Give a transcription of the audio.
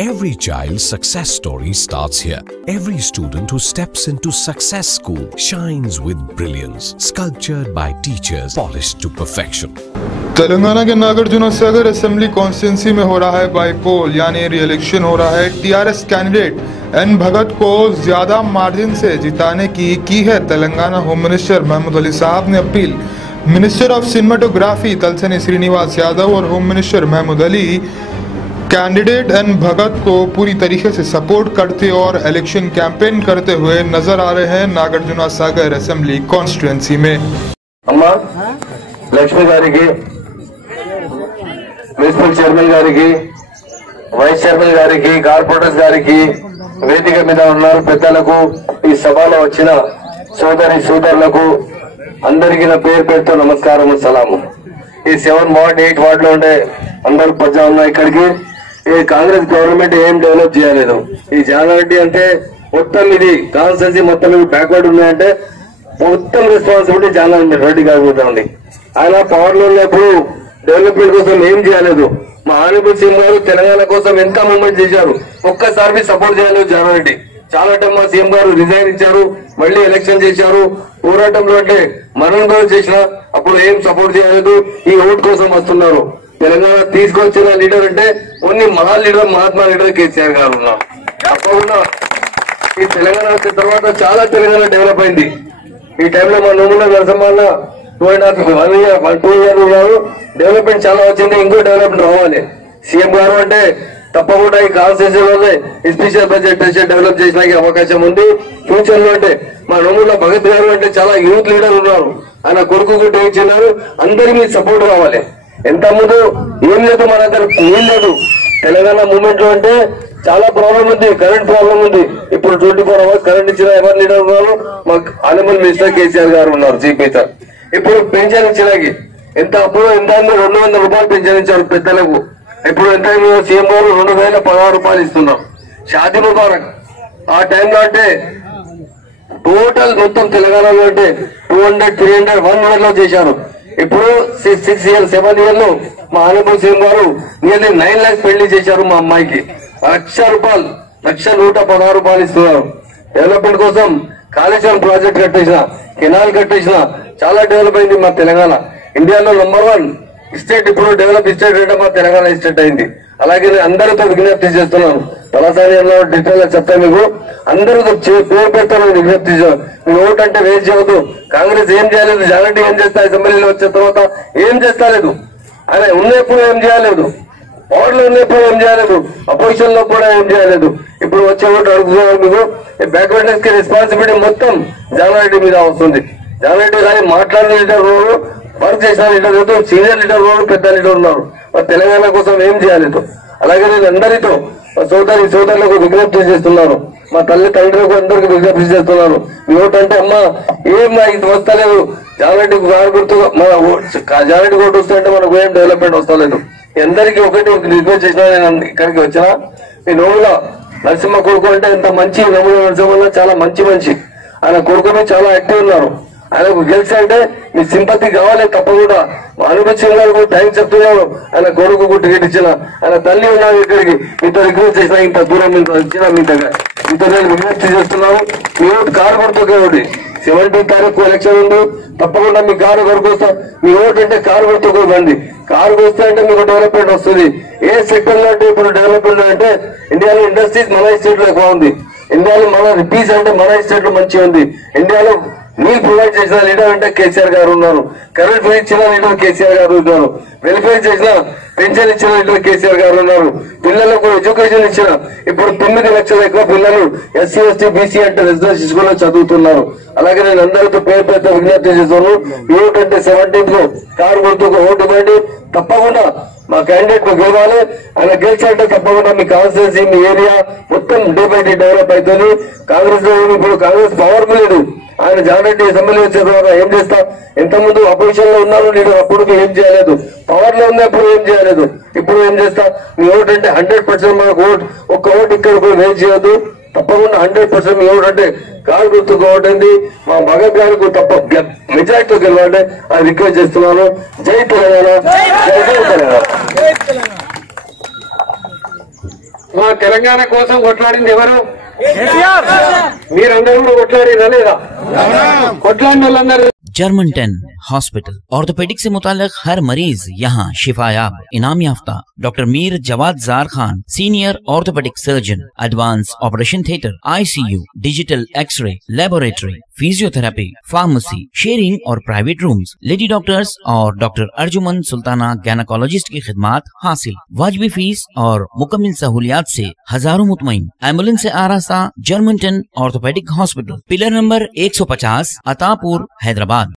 Every child's success story starts here. Every student who steps into Success School shines with brilliance, sculptured by teachers polished to perfection. Telangana के Nagarjuna Sagar assembly constituency में हो रहा है bypoll यानी री-इलेक्शन हो रहा है। टीआरएस कैंडिडेट एन भगत को ज्यादा मार्जिन से जिताने की है तेलंगाना होम मिनिस्टर महमूद अली साहब ने अपील। Minister of cinematography Talasani Srinivas Yadav और home minister Mahmood Ali candidate N Bhagat को पूरी तरीके से सपोर्ट करते और इलेक्शन कैंपेन करते हुए नजर आ रहे हैं नागार्जुन सागर असेंबली कॉन्स्टिट्यूंसी में। अम्मा लक्ष्मी गारी की म्युनिसिपल चेयरमैन गारी की వైస్ చైర్మన్ గారికి కార్పొరేటర్స్ గారికి వేదిక మీద ఉన్నారు పెద్దలకు ఈ సభలో వచ్చిన సోదరులకు అందరికీ నా పేరుతో నమస్కారం సలాము। ఈ 7 వార్డ్ 8 వార్డ్ లో ఉండే అందరూ ప్రజలు ఉన్నారు ఇక్కడికి। ఈ కాంగ్రెస్ గవర్నమెంట్ ఏం డెవలప్ చేయలేదు। ఈ జానారెడ్డి అంటే మొత్తం ఇది కాన్స్టిట్యూన్సీ మొత్తం బ్యాక్వర్డ్ ఉన్నాయంటే మొత్తం రెస్పాన్సిబిలిటీ జానారెడ్డి గారి మీద ఉంది। ఆయన పవర్ లో ఉన్నప్పుడు డెవలప్మెంట్ కోసం ఏం చేయలేదు। మా ఆనరబుల్ సీఎం గారు తెలంగాణ కోసం ఎంత మూవ్మెంట్ చేశారు, ఒక్కసారి సపోర్ట్ చేయలేదు జానారెడ్డి। చాలా టైం మా సీఎం గారు రిజైన్ ఇచ్చారు, మళ్ళీ ఎలక్షన్ చేశారు। పోరాటంలో అంటే మనం కూడా చేసిన అప్పుడు ఏం సపోర్ట్ చేయలేదు। ఈ ఓట్ కోసం వస్తున్నారు। తెలంగాణ తీసుకొచ్చిన లీడర్ అంటే ఓన్లీ మహా లీడర్ మహాత్మా లీడర్ కేసీఆర్ గారు ఉన్నారు। తప్పకుండా ఈ తెలంగాణ వచ్చిన తర్వాత చాలా తెలంగాణ డెవలప్ అయింది। ఈ టైంలో మా నోముల నరసింహన్న 2.5 years ఉన్నారు, డెవలప్మెంట్ చాలా వచ్చింది, ఇంకో డెవలప్మెంట్ రావాలి। సీఎం గారు అంటే తప్పకుండా ఈ కాన్స్టిట్యూన్సీలోనే స్పెషల్ బడ్జెట్ డెవలప్ చేయడానికి అవకాశం ఉంది ఫ్యూచర్ లో। అంటే మా నోముల భగత్ గారు అంటే చాలా యూత్ లీడర్ ఉన్నారు, ఆయన కొడుకు గుట్ట ఇచ్చినారు, అందరి మీ సపోర్ట్ కావాలి। ఎంత ముందు ఏం లేదు, మన దగ్గర ఏం లేదు। తెలంగాణ మూవ్మెంట్ లో అంటే చాలా ప్రాబ్లం ఉంది, కరెంట్ ప్రాబ్లం ఉంది। ఇప్పుడు 24 hours కరెంట్ ఇచ్చిన ఎవరు లీడర్ ఉన్నారు, మాకు ఆనరబుల్ మినిస్టర్ కేసీఆర్ గారు ఉన్నారు చీఫ్ మినిస్టర్। ఇప్పుడు పెన్షన్ ఇచ్చినాకి ఎంత అప్పుడు ఎంత 200 రూపాయలు పెన్షన్ ఇచ్చారు పెద్దలకు। ఇప్పుడు ఎంత సీఎం గారు 2016 రూపాయలు ఇస్తున్నారు। షాదీ ముబారక్ ఆ టైంలో అంటే టోటల్ మొత్తం తెలంగాణలో అంటే 200, 300, 100 లో చేశారు। ఇప్పుడు 6 years 7 years లో మా ఆనరబుల్ సీఎం గారు నియర్లీ 9 lakhs పెళ్లి చేశారు। మా అమ్మాయికి 1,00,000 రూపాయలు 1,116 రూపాయలు ఇస్తున్నారు। డెవలప్మెంట్ కోసం కాళేశ్వరం ప్రాజెక్ట్ కట్టేసిన, కెనాల్ కట్టేసిన, చాలా డెవలప్ అయింది మా తెలంగాణ। ఇండియాలో నంబర్ 1 స్టేట్ ఇప్పుడు డెవలప్ స్టేట్ అంటే మా తెలంగాణ స్టేట్ అయింది। అలాగే అందరితో విజ్ఞప్తి చేస్తున్నాను, తలసాని డీటెయిల్ చెప్తా మీకు, అందరితో పేరు పెడతాను విజ్ఞప్తి చేస్తాను। మీ ఓటు అంటే వేస్ట్ చేయవద్దు। కాంగ్రెస్ ఏం చేయలేదు, జాగ్రత్త ఏం చేస్తా, అసెంబ్లీలో వచ్చిన తర్వాత ఏం చేస్తలేదు, ఆయన ఉన్నప్పుడు ఏం చేయలేదు, పవర్ లో ఉన్నప్పుడు ఏం చేయలేదు, అపోజిషన్ లో కూడా ఏం చేయలేదు। ఇప్పుడు వచ్చే ఓటు అడుగుతున్నారు మీకు, బ్యాక్వర్డ్నెస్ కి రెస్పాన్సిబిలిటీ మొత్తం జానారెడ్డి మీద వస్తుంది। జానారెడ్డి కానీ మాట్లాడిన లీడర్ రోడ్డు, వర్క్ చేసిన leader road, senior leader road, పెద్ద లీడర్ ఉన్నారు, తెలంగాణ కోసం ఏం చేయలేదు। అలాగే నేను అందరితో సోదరులకు విజ్ఞప్తి చేస్తున్నాను, మా తండ్రులకు అందరికి విజ్ఞప్తి చేస్తున్నాను। మీ ఓటు అంటే అమ్మా ఏం ఇది వస్తలేదు, జానారెడ్డి గారు గుర్తుగా మన జానారెడ్డి ఓటు వస్తే అంటే మనకు ఏం డెవలప్మెంట్ వస్తలేదు। అందరికీ ఒకటి రిక్వెస్ట్ చేసిన, నేను ఇక్కడికి వచ్చిన మీ నోముల నరసింహ కొడుకు అంటే ఎంత మంచి, నోముల నరసింహ చాలా మంచి మనిషి, ఆయన కొడుకుని చాలా యాక్టివ్ ఉన్నారు। ఆయనకు గెలిచి అంటే మీ సింపతి కావాలి తప్పకుండా। అనుభవించిన గారు థ్యాంక్స్ చెప్తున్నారు, ఆయన కొడుకు టికెట్ ఇచ్చిన, ఆయన తల్లి ఉన్నారు ఇక్కడికి, మీతో రిక్వెస్ట్ చేసిన, ఇంత దూరం వచ్చిన మీ దగ్గర మీతో నేను విజ్ఞప్తి చేస్తున్నాను। మీ ఓటు కారు కొడుతూ ఒకటి 17th తారీఖు ఎలక్షన్ ఉంది, తప్పకుండా మీ కారు కొరకు మీ ఓటు అంటే కారు కొడుతుకోదండి। కారు వస్తే అంటే మీకు డెవలప్మెంట్ వస్తుంది। ఏ సెక్టర్ లో అంటే ఇప్పుడు డెవలప్మెంట్ అంటే ఇండియాలో ఇండస్ట్రీస్ మన స్టేట్ లో ఎక్కువ ఉంది, ఇండియాలో మన పీస్ అంటే మన స్టేట్ లో మంచిగా ఉంది। ఇండియాలో నీళ్ళు ప్రొవైడ్ చేసిన లీడర్ అంటే కేసీఆర్ గారు ఉన్నారు, కరెంట్ బిల్ ఇచ్చిన లీడర్ కేసీఆర్ గారు ఉన్నారు, వెల్ఫేర్ చేసిన పెన్షన్ ఇచ్చిన లీడర్ కేసీఆర్ గారు ఉన్నారు, పిల్లలకు ఎడ్యుకేషన్ ఇచ్చిన ఇప్పుడు 9 లక్షల ఎక్కువ పిల్లలు SC ST BC అంటే రెసిడెన్షియల్ స్కూల్లో చదువుతున్నారు। అలాగే నేను అందరితో పేరు విజ్ఞప్తి చేస్తున్నాను, ఓటు అంటే 17th లో కారు గుర్తుకు ఓటు ఇవ్వండి, తప్పకుండా మా క్యాండిడేట్ కు గెలవాలి। ఆయన గెలిచాలంటే తప్పకుండా మీ కాన్స్టిట్యూన్సీ మీ ఏరియా మొత్తం డే బై డే డెవలప్ అవుతుంది। కాంగ్రెస్ లో ఇప్పుడు కాంగ్రెస్ పవర్ లేదు, ఆయన జానారెడ్డి అసెంబ్లీ వచ్చిన తర్వాత ఏం చేస్తా, ఎంత ముందు అపోజిషన్ లో ఉన్నారు లీడర్, అప్పుడు ఏం చేయలేదు, పవర్ లో ఉన్నప్పుడు ఏం చేయలేదు, ఇప్పుడు ఏం చేస్తా। మీ ఓటు అంటే 100% మనకు ఓటు, ఒక్క ఓటు ఇక్కడ కూడా వేస్ట్ చేయొద్దు, తప్పకుండా 100% మీ ఓటు అంటే కారు గుర్తుకు ఓటండి, మా భగత్ గారికి తప్ప మెజార్టీతో గెలవాలంటే అది రిక్వెస్ట్ చేస్తున్నాను। జై తెలంగాణ, జై తెలంగాణ। మా తెలంగాణ కోసం కొట్లాడింది ఎవరు? మీరందరూ కూడా కొట్లాడినా లేదా? కొట్లాడిన వాళ్ళందరూ जर्मन-10 हॉस्पिटल ऑर्थोपेडिक से मुताल्लिक हर मरीज यहाँ शिफायाब। इनाम याफ्ता doctor Mir Jawad Zar Khan, senior orthopaedic surgeon, advance operation theatre, ICU, digital x ray, laboratory, physiotherapy, pharmacy, sharing और प्राइवेट रूम्स, लेडी डॉक्टर्स और डॉक्टर अर्जुमन सुल्ताना गायनेकोलॉजिस्ट की खिदमात हासिल। वाजिबी फीस और मुकम्मल सहूलियात से हजारों मुतमईन। एम्बुलेंस से आरास्ता जर्मन-10 orthopaedic hospital, pillar number 150, Attapur, Hyderabad.